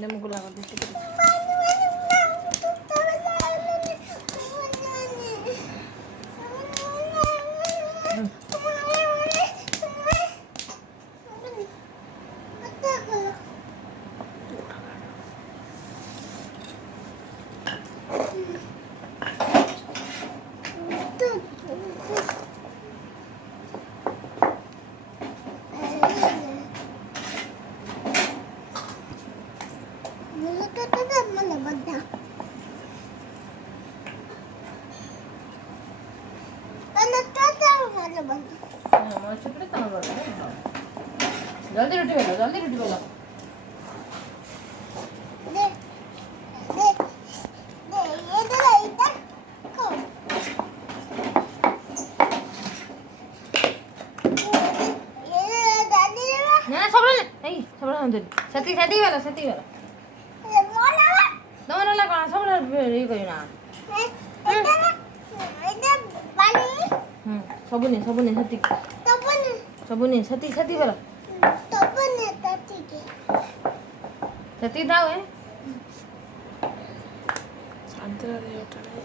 लेमु गुला कर दे जल्दी रोटी बेलो जल्दी रोटी बेलो ना सबले ए सबले अंदर सती सती वाला no no la con सबले रे कइना सबने सती सती वाला सती दाओ है शांति दे उठने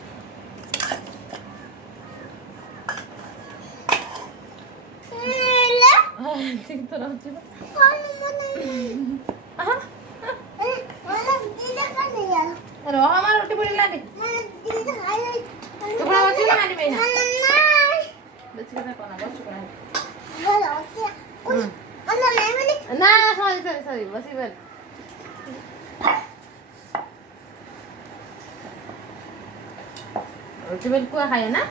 ठीक तो रहती है अरे हमारा रोटी बड़ी लाडी तो खाओ चीज़ खानी में ना बस क्या करना बस चुका है ना सॉरी बस ही बस रोटी बेल को खाया ना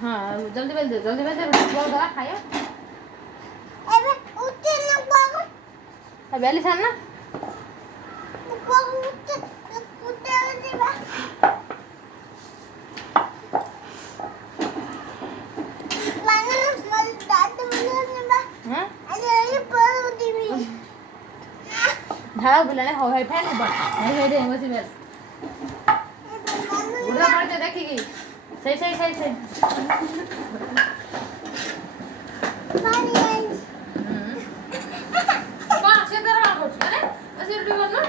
हाँ जल्दी बेल दे रोटी बहुत दवा खाया बेली सान ना झाड़ा बुलाने हो है फैन ऊपर नहीं दे बस बेल उधर पड़ जा देखेगी सही कौन से तरह कुछ है बस रोटी करना